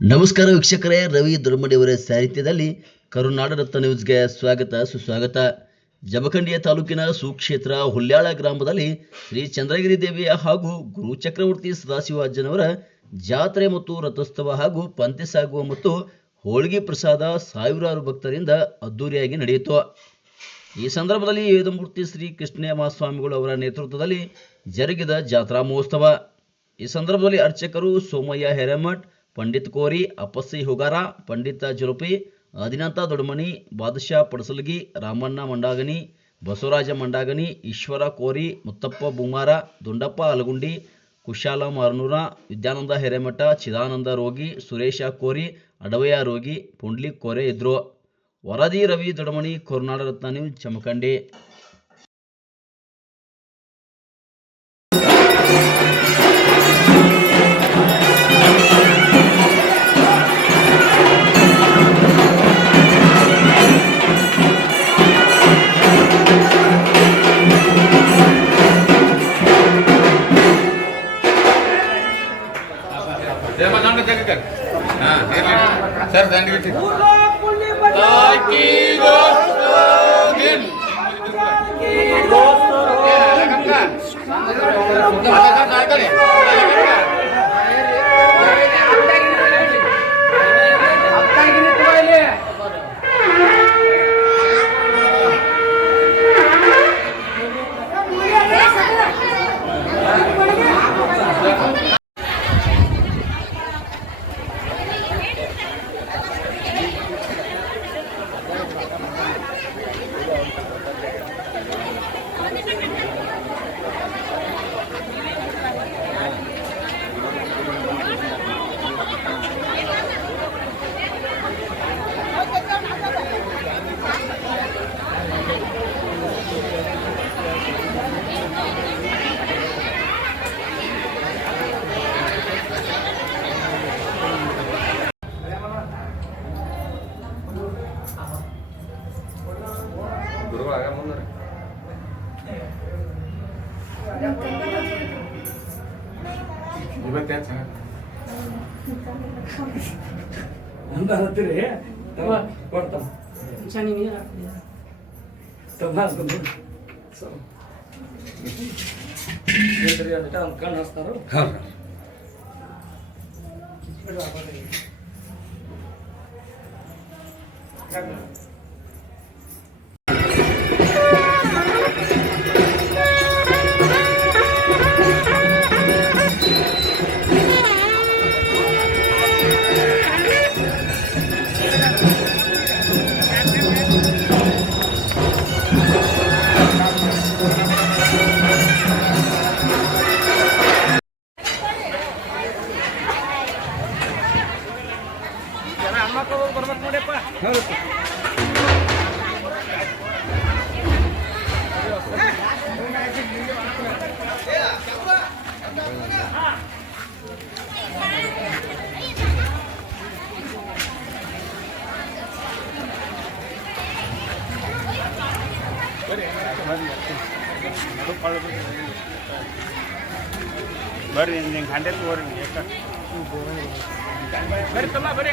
ನಮಸ್ಕಾರ ವೀಕ್ಷಕರೇ ರವಿ ದುರ್ಮಡಿಯವರ ಸಾಹಿತ್ಯದಲ್ಲಿ ಕರುನಾಡ ರತ್ನ ನ್ಯೂಸ್ಗೆ ಸ್ವಾಗತ ಸುಸ್ವಾಗತ. ಜಮಖಂಡಿಯ ತಾಲೂಕಿನ ಸುಕ್ಷೇತ್ರ ಹುಲ್ಯಾಳ ಗ್ರಾಮದಲ್ಲಿ ಶ್ರೀ ಚಂದ್ರಗಿರಿ ದೇವಿಯ ಹಾಗೂ ಗುರು ಚಕ್ರವರ್ತಿ ಸದಾಶಿವಾಜ್ಯನವರ ಜಾತ್ರೆ ಮತ್ತು ರಥೋತ್ಸವ ಹಾಗೂ ಪಂತೆ ಸಾಗುವ ಮತ್ತು ಹೋಳಿಗೆ ಪ್ರಸಾದ ಸಾವಿರಾರು ಭಕ್ತರಿಂದ ಅದ್ದೂರಿಯಾಗಿ ನಡೆಯಿತು. ಈ ಸಂದರ್ಭದಲ್ಲಿ ವೇದಮೂರ್ತಿ ಶ್ರೀ ಕೃಷ್ಣ ಮಹಾಸ್ವಾಮಿಗಳು ಅವರ ನೇತೃತ್ವದಲ್ಲಿ ಜರುಗಿದ ಜಾತ್ರಾ ಮಹೋತ್ಸವ. ಈ ಸಂದರ್ಭದಲ್ಲಿ ಅರ್ಚಕರು ಸೋಮಯ್ಯ ಹೆರೆಮಠ್, ಪಂಡಿತ್ ಕೋರಿ, ಅಪ್ಪಸ್ಸಿ ಹುಗಾರ, ಪಂಡಿತ ಜುಲುಪಿ ಅದಿನಂತ ದೊಡ್ಮನಿ ಬಾದಶಾ ಪಡಸಲಗಿ, ರಾಮಣ್ಣ ಮಂಡಾಗನಿ ಬಸವರಾಜ ಮಂಡಾಗನಿ ಈಶ್ವರ ಕೋರಿ, ಮುತ್ತಪ್ಪ ಬುಮಾರ ದುಂಡಪ್ಪ ಅಲಗುಂಡಿ ಕುಶಾಲ ಮಾರನೂರ, ವಿದ್ಯಾನಂದ ಹಿರೇಮಠ, ಚಿದಾನಂದ ರೋಗಿ, ಸುರೇಶ ಕೋರಿ, ಅಡವಯ್ಯ ರೋಗಿ, ಪುಂಡ್ಲಿ ಕೋರೆ ಇದ್ರು ವರದಿ ರವಿ ದೊಡಮಣಿ ಕರುನಾಡ ರತ್ನ ನ್ಯೂಸ್ ಜಮಖಂಡಿ 来来来，这里。ಅಂತ ಹತ್ತಿರಿ ತಮ್ಮ ಕೊಡ್ತಾನ ತಮ್ಮ ಹಾಸ್ಕೊಂಡು ಸೊ. ಹೇಳ್ರಿ ಅದಕ್ಕೆ ಅವ್ನ ಕಣ್ಣು ಹಚ್ತಾರು ಬರ್ರಿ ನಿಂಗೆ ಹಂಡ್ರೆಡ್ ಎಷ್ಟ ಬರ್ರಿ ತಮ್ಮ ಬರ್ರಿ.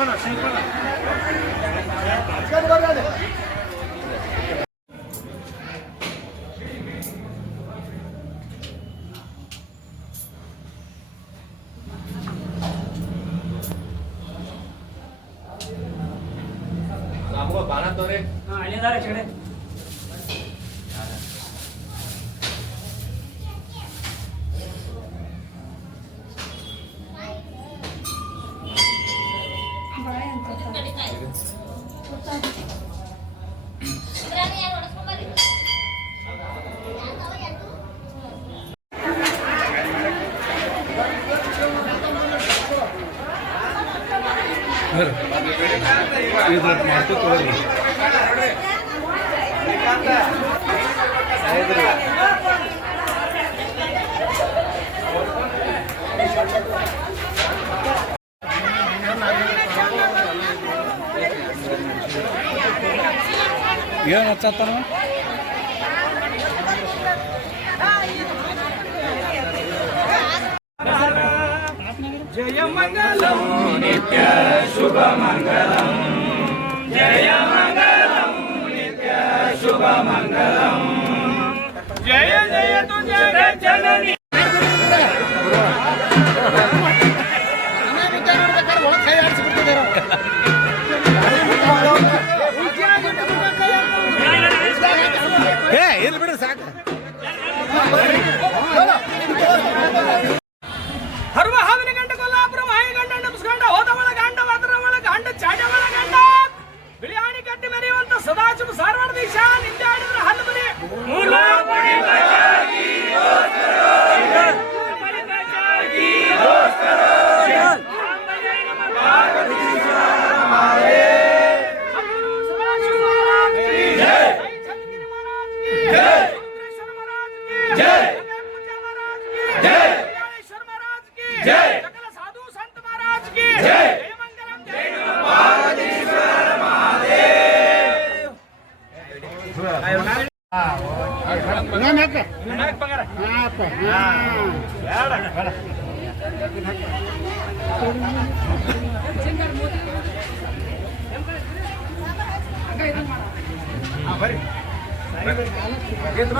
পাড়া সেই পাড়া ya ngecat Jaya Mangalam Nitya Subha Mangalam. ಜಯ ಮಂಗಲಂ ಶುಭ ಮಂಗಲಂ ಜಯ ಜಯ ತುಂಜನ ಜನನಿ ಸಾಕು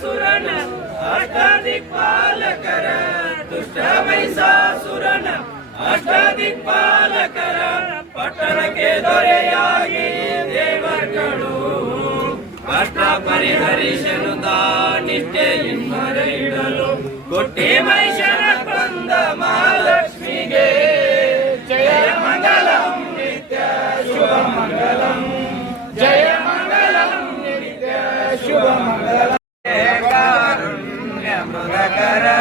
ಸುರನ ಅಷ್ಟಾದಿಕ್ಪಾಲಕರ ದುಷ್ಟ ಮೈಸಾಸುರನ ಅಷ್ಟಾದಿಕ್ಪಾಲಕರ ಪಟ್ಟಣಕ್ಕೆ ದೊರೆಯಾಗಿ ದೇವರುಗಳು. ಕಷ್ಟ ಪರಿಹರಿಸಲು ತಾನಿಷ್ಠೆ ಇನ್ಮರ ಇಡಲು ಕೊಟ್ಟಿ ಮೈಷರ ಕೊಂದ ಮಹಾಲಕ್ಷ್ಮಿಗೆ. ಜಯ ಮಂಗಲಂ, ನಿತ್ಯ ಶುಭ ಮಂಗಲಂ. ಜಯ కారుణ్యముదకరా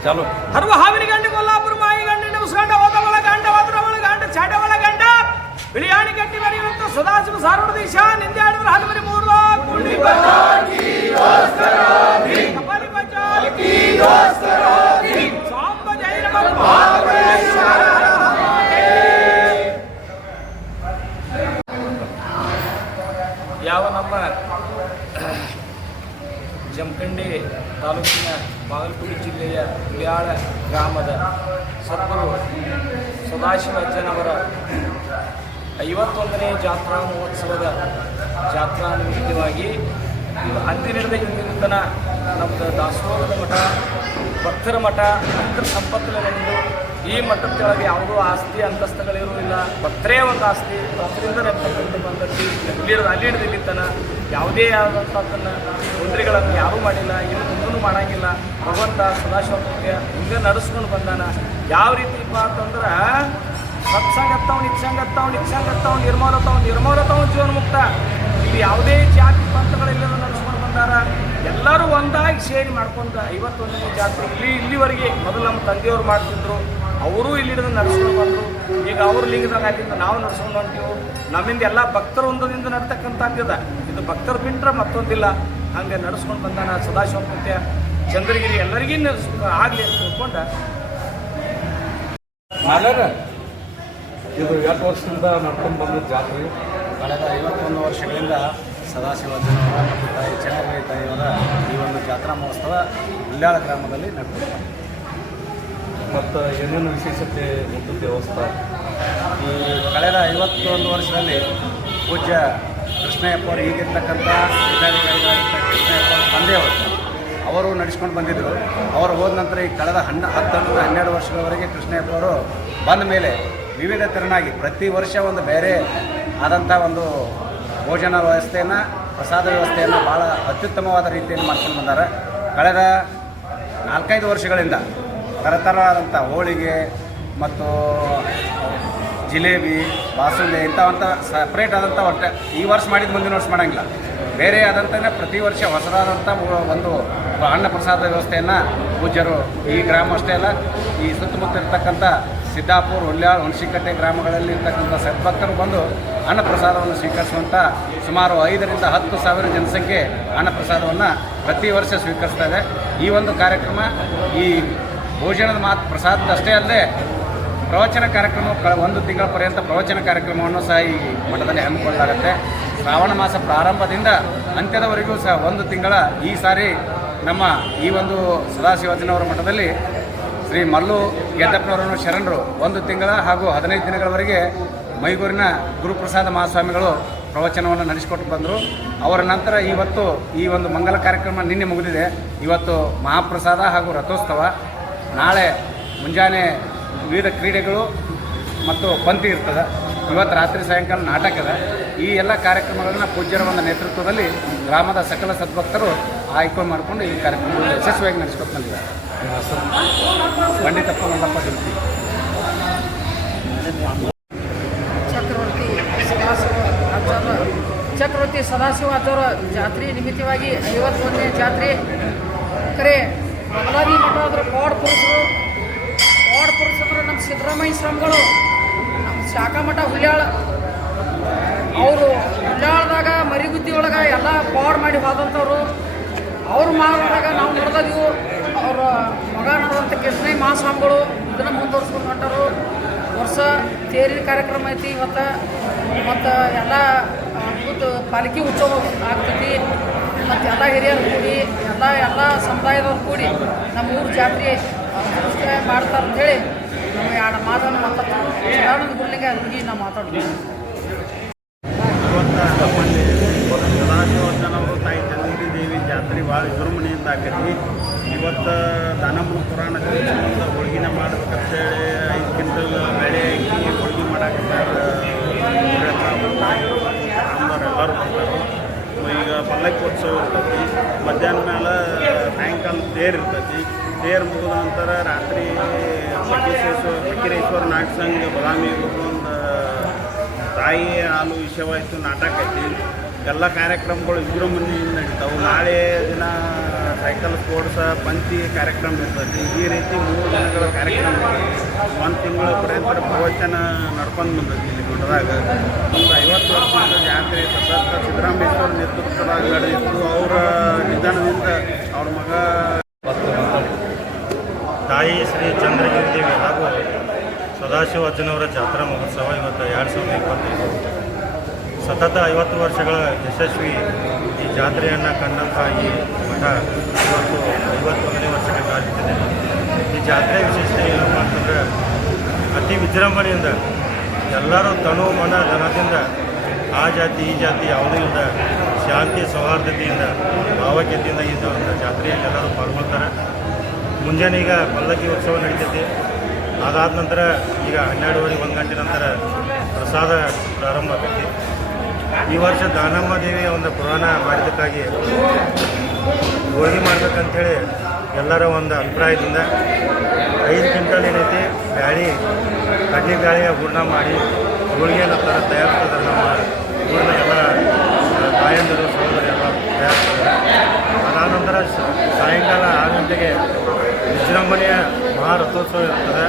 ચાલો હરવા હાવરી ગાંડી કોલ્હાપુર માઈ ગાંડી નમસ્કાર ઓદવల ગાંಡ వద్రవల గాండ చాటవల గాండ. విలియాని గట్టి మరి ఉంత సదాశివ సారుడు దిశ నిందాడు హనుమని మూర్వ గుండి బతాకి దోస్తరాది కపలి బచాలి దోస్తరాది సాంబ జైనమ భావ ಐವತ್ತೊಂದನೇ ಜಾತ್ರಾ ಮಹೋತ್ಸವದ ಜಾತ್ರಾ ನಿಮಿತ್ತವಾಗಿ ಇದು ಅಂದಿ ನಡೆದ ಇಂದಿನ ನಮ್ಮದು ದಾಸೋಹದ ಮಠ, ಭಕ್ತರ ಮಠ, ಭಕ್ತರ ಸಂಪತ್ತಿನಲ್ಲಿಂದು ಈ ಮಠದ ಕೆಳಗೆ ಯಾವುದೂ ಆಸ್ತಿ ಅಂತಸ್ತುಗಳಿರುವುದಿಲ್ಲ ಭಕ್ತರೇ ಒಂದು ಆಸ್ತಿ, ಭಕ್ತರಿಂದ ನೆಪ್ಪಕೊಂಡು ಬಂದದ್ದು ಇಲ್ಲಿರೋದು ಅಲ್ಲಿ ಯಾವುದೇ ಆದಂಥದ್ದನ್ನು ತೊಂದರೆಗಳನ್ನು ಯಾರೂ ಮಾಡಿಲ್ಲ, ಇನ್ನು ಮುಂದೂ ಮಾಡಂಗಿಲ್ಲ. ಭಗವಂತ ಸದಾಶಿವಕ್ಕೆ ಹಿಂಗೆ ನಡೆಸ್ಕೊಂಡು ಬಂದಾನ. ಯಾವ ರೀತಿಪ್ಪ ಅಂತಂದ್ರೆ ಸತ್ಸಂಗತ್ತವ್, ನಿತ್ಸಂಗತ್ತವ್ ನಿತ್ಸಂಗತ್ತವ್ ನಿರ್ಮಲತವ್ ಜೀವನ ಮುಕ್ತ. ಇಲ್ಲಿ ಯಾವುದೇ ಜಾತಿ ಪಂಥಗಳೆಲ್ಲರೂ ನಡೆಸ್ಕೊಂಡು ಬಂದಾರ. ಎಲ್ಲರೂ ಒಂದಾಗಿ ಸೇರಿ ಮಾಡ್ಕೊಂಡು ಐವತ್ತೊಂದನೇ ಜಾತ್ರೆ. ಇಲ್ಲಿ, ಇಲ್ಲಿವರೆಗೆ ಮೊದಲು ನಮ್ಮ ತಂದೆಯವರು ಮಾಡ್ತಿದ್ರು. ಅವರು ಇಲ್ಲಿ ಹಿಡಿದು ನಡೆಸ್ಕೊಂಡು ಬಂದರು. ಈಗ ಅವ್ರ ಲಿಂಗದಾಗ ಅಲ್ಲಿಂದ ನಾವು ನಡ್ಸ್ಕೊಂಡು ಹೊಂಟೀವಿ. ನಮ್ಮಿಂದ ಎಲ್ಲ ಭಕ್ತರ ಒಂದದಿಂದ ನಡ್ತಕ್ಕಂಥದ್ದಿದೆ ಇದು ಭಕ್ತರು ಬಿಟ್ಟರೆ ಮತ್ತೊಂದಿಲ್ಲ. ಹಂಗೆ ನಡೆಸ್ಕೊಂಡು ಬಂದಾನ ಸದಾಶಿವ ಮುತ್ಯ ಚಂದ್ರಗಿರಿ ಎಲ್ಲರಿಗೂ ಆಗಲಿ ಅಂತ ತಿಳ್ಕೊಂಡ. ಇದು ಎರಡು ವರ್ಷದಿಂದ ನಡ್ಕೊಂಡು ಬಂದಿದ್ದ ಜಾತ್ರೆ. ಕಳೆದ ಐವತ್ತೊಂದು ವರ್ಷಗಳಿಂದ ಸದಾಶಿವಜ್ಜನವರ ಮತ್ತು ತಾಯಿ ಚನ್ನಗಿರಿ ತಾಯಿಯವರ ಈ ಒಂದು ಜಾತ್ರಾ ಮಹೋತ್ಸವ ಉಳ್ಳಾಳ ಗ್ರಾಮದಲ್ಲಿ ನಡೆದಿದೆ ಮತ್ತು ಏನೇನು ವಿಶೇಷತೆ ಒಂದು ದೇವಸ್ಥಾನ? ಈ ಕಳೆದ ಐವತ್ತೊಂದು ವರ್ಷದಲ್ಲಿ ಪೂಜ್ಯ ಕೃಷ್ಣಯ್ಯಪ್ಪ ಅವರು ಈಗಿರ್ತಕ್ಕಂಥ ಜಿಲ್ಲಾಧಿಕಾರಿಗಳಾಗಿದ್ದ ಕೃಷ್ಣಯ್ಯಪ್ಪ ಅವರ ತಂದೆಯವರು ಅವರು ನಡೆಸ್ಕೊಂಡು ಬಂದಿದ್ದರು. ಅವರು ಹೋದ ನಂತರ ಈ ಕಳೆದ ಹನ್ನ ಹತ್ತರಿಂದ ಹನ್ನೆರಡು ವರ್ಷಗಳವರೆಗೆ ಕೃಷ್ಣಯ್ಯಪ್ಪ ಅವರು ಬಂದ ಮೇಲೆ ವಿವಿಧ ತೆರನಾಗಿ ಪ್ರತಿ ವರ್ಷ ಒಂದು ಬೇರೆ ಆದಂಥ ಒಂದು ಭೋಜನ ವ್ಯವಸ್ಥೆಯನ್ನು, ಪ್ರಸಾದ ವ್ಯವಸ್ಥೆಯನ್ನು ಭಾಳ ಅತ್ಯುತ್ತಮವಾದ ರೀತಿಯಲ್ಲಿ ಮಾಡ್ಕೊಂಡು ಬಂದಾರೆ. ಕಳೆದ ನಾಲ್ಕೈದು ವರ್ಷಗಳಿಂದ ಥರಥರವಾದಂಥ ಹೋಳಿಗೆ ಮತ್ತು ಜಿಲೇಬಿ ಬಾಸುಂಡೆ ಇಂಥವಂಥ ಸಪ್ರೇಟ್ ಆದಂಥ ಹೊಟ್ಟೆ ಈ ವರ್ಷ ಮಾಡಿದ ಮುಂದಿನ ವರ್ಷ ಮಾಡೋಂಗಿಲ್ಲ. ಬೇರೆ ಆದಂಥನೇ ಪ್ರತಿ ವರ್ಷ ಹೊಸದಾದಂಥ ಒಂದು ಅನ್ನ ಪ್ರಸಾದ ವ್ಯವಸ್ಥೆಯನ್ನು ಪೂಜ್ಯರು ಈ ಗ್ರಾಮ ಅಷ್ಟೇ ಅಲ್ಲ, ಈ ಸುತ್ತಮುತ್ತ ಇರ್ತಕ್ಕಂಥ ಸಿದ್ದಾಪುರ, ಹುಲ್ಯಾಳ್, ಹುಣಸಿಕಟ್ಟೆ ಗ್ರಾಮಗಳಲ್ಲಿ ಇರ್ತಕ್ಕಂಥ ಸದ್ಭಕ್ತರು ಬಂದು ಅನ್ನಪ್ರಸಾದವನ್ನು ಸ್ವೀಕರಿಸುವಂಥ ಸುಮಾರು ಐದರಿಂದ ಹತ್ತು ಸಾವಿರ ಜನಸಂಖ್ಯೆ ಅನ್ನಪ್ರಸಾದವನ್ನು ಪ್ರತಿ ವರ್ಷ ಸ್ವೀಕರಿಸ್ತಾ ಇದೆ. ಈ ಒಂದು ಕಾರ್ಯಕ್ರಮ ಈ ಭೋಜನದ ಮಾತು ಪ್ರಸಾದದ ಅಷ್ಟೇ ಅಲ್ಲದೆ ಪ್ರವಚನ ಕಾರ್ಯಕ್ರಮ ಒಂದು ತಿಂಗಳ ಪರ್ಯಂತ ಪ್ರವಚನ ಕಾರ್ಯಕ್ರಮವನ್ನು ಸಹ ಈ ಮಠದಲ್ಲಿ ಹಮ್ಮಿಕೊಳ್ಳಲಾಗುತ್ತೆ ಶ್ರಾವಣ ಮಾಸ ಪ್ರಾರಂಭದಿಂದ ಅಂತ್ಯದವರೆಗೂ ಸಹ ಒಂದು ತಿಂಗಳ ಈ ಸಾರಿ ನಮ್ಮ ಈ ಒಂದು ಸದಾಶಿವಜನವರ ಮಠದಲ್ಲಿ ಶ್ರೀ ಮಲ್ಲು ಗೆದ್ದಪ್ಪನವರನ್ನು ಶರಣರು ಒಂದು ತಿಂಗಳ ಹಾಗೂ ಹದಿನೈದು ದಿನಗಳವರೆಗೆ ಮೈಗೂರಿನ ಗುರುಪ್ರಸಾದ ಮಹಾಸ್ವಾಮಿಗಳು ಪ್ರವಚನವನ್ನು ನಡೆಸಿಕೊಟ್ಟು ಬಂದರು. ಅವರ ನಂತರ ಇವತ್ತು ಈ ಒಂದು ಮಂಗಲ ಕಾರ್ಯಕ್ರಮ ನಿನ್ನೆ ಮುಗಿದಿದೆ. ಇವತ್ತು ಮಹಾಪ್ರಸಾದ ಹಾಗೂ ರಥೋತ್ಸವ. ನಾಳೆ ಮುಂಜಾನೆ ವಿವಿಧ ಕ್ರೀಡೆಗಳು ಮತ್ತು ಪಂತಿ ಇರ್ತದೆ. ಇವತ್ತು ರಾತ್ರಿ ಸಾಯಂಕಾಲ ನಾಟಕದ ಈ ಎಲ್ಲ ಕಾರ್ಯಕ್ರಮಗಳನ್ನು ಪೂಜ್ಯರ ಒಂದು ನೇತೃತ್ವದಲ್ಲಿ ಗ್ರಾಮದ ಸಕಲ ಸದ್ಭಕ್ತರು ಆಯ್ಕೆ ಮಾಡಿಕೊಂಡು ಈ ಕಾರ್ಯಕ್ರಮ ಯಶಸ್ವಿಯಾಗಿ ನಡೆಸ್ಕೊತ ಬಂದಿದ್ದಾರೆ. ದುರ್ತಿ ಚಕ್ರವರ್ತಿ ಸದಾಶಿವ ಅಜ್ಜರ ಚಕ್ರವರ್ತಿ ಸದಾಶಿವ ಜಾತ್ರೆ ನಿಮಿತ್ತವಾಗಿ ಐವತ್ತೊಂದನೇ ಜಾತ್ರೆ. ಕರೆ ಬಲಾದಿ ಮಠ ಅದ್ರ ಕೋಡ್ ಪುರುಷರು ಕೋಡ್ ಪುರುಷರು ನಮ್ಮ ಸಿದ್ದರಾಮಯ್ಯ ಶ್ರಮಗಳು ನಮ್ಮ ಶಾಖಾ ಮಠ ಹುಲ್ಯಾಳ, ಅವರು ಹುಲ್ಯಾಳದಾಗ ಮರಿಗುದ್ದಿ ಒಳಗೆ ಎಲ್ಲ ಪಾಡ್ ಮಾಡಿ ಹೋದಂಥವ್ರು. ಅವ್ರು ಮಾಡಿದಾಗ ನಾವು ನೋಡ್ದಿವು ಅವರ ಮಗ ನೋಡುವಂಥ ಕೃಷ್ಣಯ್ಯ ಮಹಾಸ್ವಾಮಿಗಳು ಇದನ್ನು ಮುಂದುವರ್ಸ್ಕೊಂಡು ಹೊಂಟರು. ವರ್ಷ ತೇರಿನ ಕಾರ್ಯಕ್ರಮ ಐತಿ ಇವತ್ತು. ಮತ್ತು ಎಲ್ಲ ಅದ್ಭುತ ಪಾಲಿಕೆ ಉತ್ಸವ ಆಗ್ತೈತಿ. ಮತ್ತು ಎಲ್ಲ ಹಿರಿಯರು ಕೂಡಿ, ಎಲ್ಲ ಎಲ್ಲ ಸಮುದಾಯದವ್ರು ಕೂಡಿ ನಮ್ಮ ಊರು ಜಾತ್ರೆ ಮಾಡ್ತಾರೆ ಅಂತೇಳಿ ನಮ್ಮ ಎರಡು ಮಾತನ್ನು ಮಾತಾಡ್ತಾರೆ. ಸದಾನಂದ ಗುಡ್ಲಿಂಗ ಹುಡುಗಿ ನಾವು ಮಾತಾಡ್ತೀವಿ ಇವತ್ತು ನಮ್ಮಲ್ಲಿ ಸದಾಶಿವರ್ಧನವರು ತಾಯಿ ಚಂದ್ರಗಿರಿ ದೇವಿ ಜಾತ್ರೆ ಭಾಳ ವಿಜೃಂಭಣೆಯಿಂದ ಆಕೈತಿ ಇವತ್ತು ದಾನಮ್ಮ ಪುರಾಣದಲ್ಲಿ ಸಂಬಂಧ ಹೋಳ್ಗಿನ ಮಾಡ್ಬೇಕಂತೇಳಿ ಐದು ಕ್ವಿಂಟಲ್ ಬೆಳೆ ಹಾಕಿ ಹೋಳ್ಗೆ ಮಾಡಾಕತ್ತಾರೆ. ಎಲ್ಲರೂ ಈಗ ಪಲ್ಲಕ್ಕಿ ಉತ್ಸವ ಇರ್ತೈತಿ. ಮಧ್ಯಾಹ್ನ ಮೇಲೆ ಸಾಯಂಕಾಲ ತೇರು ಇರ್ತೈತಿ. ತೇರು ಮುಗಿದ ನಂತರ ರಾತ್ರಿ ಬಕ್ಕೇಶ್ವರ ಬಕ್ಕೀರೇಶ್ವರ ನಾಟಕ ಸಂಘ, ಬದಾಮಿ ಒಂದು, ತಾಯಿ ಹಾಲು ವಿಷಯವಾಯಿತು ನಾಟಕ ಐತಿ. ಎಲ್ಲ ಕಾರ್ಯಕ್ರಮಗಳು ವಿಜೃಂಭಣೆಯಿಂದ ನಡೀತಾವೆ. ನಾಳೆ ದಿನ ಸೈಕಲ್ ಸ್ಪೋರ್ಟ್ಸ ಪಂಚಿ ಕಾರ್ಯಕ್ರಮ ಇರ್ತೈತಿ ಈ ರೀತಿ ಮೂರು ದಿನಗಳ ಕಾರ್ಯಕ್ರಮ ಒಂದು ತಿಂಗಳ ಪರ್ಯಂತ ಪ್ರವಚನ ನಡ್ಕೊಂಡು ಬಂದೈತಿ ಇಲ್ಲಿ ಮಠದಾಗ ಒಂದು ಐವತ್ತು ವರ್ಷದ ಜಾತ್ರೆ ಸತತ ಸಿದ್ದರಾಮೇಶ್ವರ ನೇತೃತ್ವದಾಗ ನಡೆದಿತ್ತು ಅವರ ನಿಧನದಿಂದ ಅವ್ರ ಮಗ ತಾಯಿ ಶ್ರೀ ಚಂದ್ರಗಿರಿ ಹಾಗೂ ಸದಾಶಿವ ಅಜ್ಜನವರ ಜಾತ್ರಾ ಮಹೋತ್ಸವ ಇವತ್ತು ಎರಡು ಸಾವಿರದ ಇಪ್ಪತ್ತೈದು. ಸತತ ಐವತ್ತು ವರ್ಷಗಳ ಯಶಸ್ವಿ ಈ ಜಾತ್ರೆಯನ್ನು ಕಂಡಂಥ ಈ ಮಠ ಇವತ್ತು ಐವತ್ತೊಂದನೇ ವರ್ಷಕ್ಕೆ ಕಾಲಿಟ್ಟಿದೆ ಈ ಜಾತ್ರೆ ವಿಶೇಷತೆ ಏನಪ್ಪ ಅಂತಂದರೆ ಅತಿ ವಿಜೃಂಭಣೆಯಿಂದ ಎಲ್ಲರೂ ತನು ಮನ ಧನದಿಂದ ಆ ಜಾತಿ, ಈ ಜಾತಿ ಯಾವುದೂ ಇಲ್ಲದ ಶಾಂತಿ, ಸೌಹಾರ್ದತೆಯಿಂದ ಭಾವೈಕ್ಯತೆಯಿಂದ ಈ ಜಾತ್ರೆಯಲ್ಲಿ ಎಲ್ಲರೂ ಪಾಲ್ಗೊಳ್ತಾರೆ. ಮುಂಜಾನೆ ಈಗ ಪಲ್ಲಕ್ಕಿ ಉತ್ಸವ ನಡೀತೈತಿ. ಅದಾದ ನಂತರ ಈಗ ಹನ್ನೆರಡುವರೆ, ಒಂದು ಗಂಟೆ ನಂತರ ಪ್ರಸಾದ ಪ್ರಾರಂಭ ಆಗ್ತೈತಿ. ಈ ವರ್ಷ ದಾನಮ್ಮ ದೇವಿಯ ಒಂದು ಪುರಾಣ ಮಾಡಿದ್ದಕ್ಕಾಗಿ ಹೋಳಿಗೆ ಮಾಡ್ಬೇಕಂಥೇಳಿ ಎಲ್ಲರ ಒಂದು ಅಭಿಪ್ರಾಯದಿಂದ ಐದು ಕ್ವಿಂಟಲ್ ಏನೈತಿ ಬ್ಯಾಳಿ, ಕಡ್ಲಿ ಬ್ಯಾಳಿಯ ಹೂರ್ಣ ಮಾಡಿ ಹೋಳಿಗೆಯನ್ನು ತರ ತಯಾರಿಸ್ತದೆ ನಮ್ಮ ಊರಿನ ಎಲ್ಲ ತಾಯಂದರು ತಾಯಂದಿರು, ಸಹೋದರಿ ಎಲ್ಲ ತಯಾರಿಸ್ತಾರೆ. ಅದಾದ ನಂತರ ಸಾಯಂಕಾಲ ಆರು ಗಂಟೆಗೆ ವಿಜೃಂಭಣೆಯ ಮಹಾರಥೋತ್ಸವ ಇರ್ತದೆ.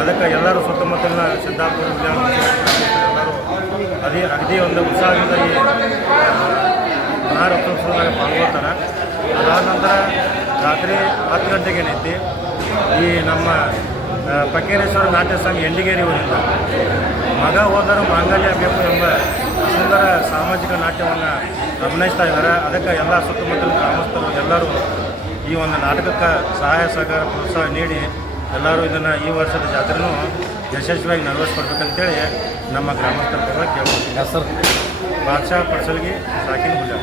ಅದಕ್ಕೆ ಎಲ್ಲರೂ ಸುತ್ತಮುತ್ತಲಿನ ವಿಜ್ಞಾನ ಎಲ್ಲರೂ ಅದೇ ಅಗದಿ ಒಂದು ಉತ್ಸಾಹದಿಂದ ಈ ಮಹಾರಥೋತ್ಸವದಾಗ ಪಾಲ್ಗೊಳ್ತಾರೆ. ಅದಾದ ನಂತರ ರಾತ್ರಿ ಹತ್ತು ಗಂಟೆಗೆ ಏನೈತಿ ಈ ನಮ್ಮ ಪಕ್ಕೇರೇಶ್ವರ ನಾಟ್ಯ ಸಂಘ ಎಂಡಿಗೇರಿ ಊರಿಂದ ಮಗ ಹೋದರೂ ಮಾಂಗಲ್ಯ ಬೇಕು ಎಂಬ ಸುಂದರ ಸಾಮಾಜಿಕ ನಾಟ್ಯವನ್ನು ಅಭಿನಯಿಸ್ತಾ ಇದ್ದಾರೆ. ಅದಕ್ಕೆ ಎಲ್ಲ ಸುತ್ತಮುತ್ತಲಿನ ಗ್ರಾಮಸ್ಥರು ಎಲ್ಲರೂ ಈ ಒಂದು ನಾಟಕಕ್ಕೆ ಸಹಾಯ ಸಹಕಾರ ಪ್ರೋತ್ಸಾಹ ನೀಡಿ ಎಲ್ಲರೂ ಇದನ್ನು ಈ ವರ್ಷದ ಜಾತ್ರೆನೂ ಯಶಸ್ವಿಯಾಗಿ ನೆರವೇರಿಸ್ಕೊಡ್ಬೇಕಂತೇಳಿ ನಮ್ಮ ಗ್ರಾಮಸ್ಥರ ಪರವಾಗಿ ಕೇಳ್ಬೋದು ಹೆಸರು ಬಾದ್ಶಾ ಪಡ್ಸಲ್ಗಿ ಸಾಕಿನ ಹುಲ್ಲ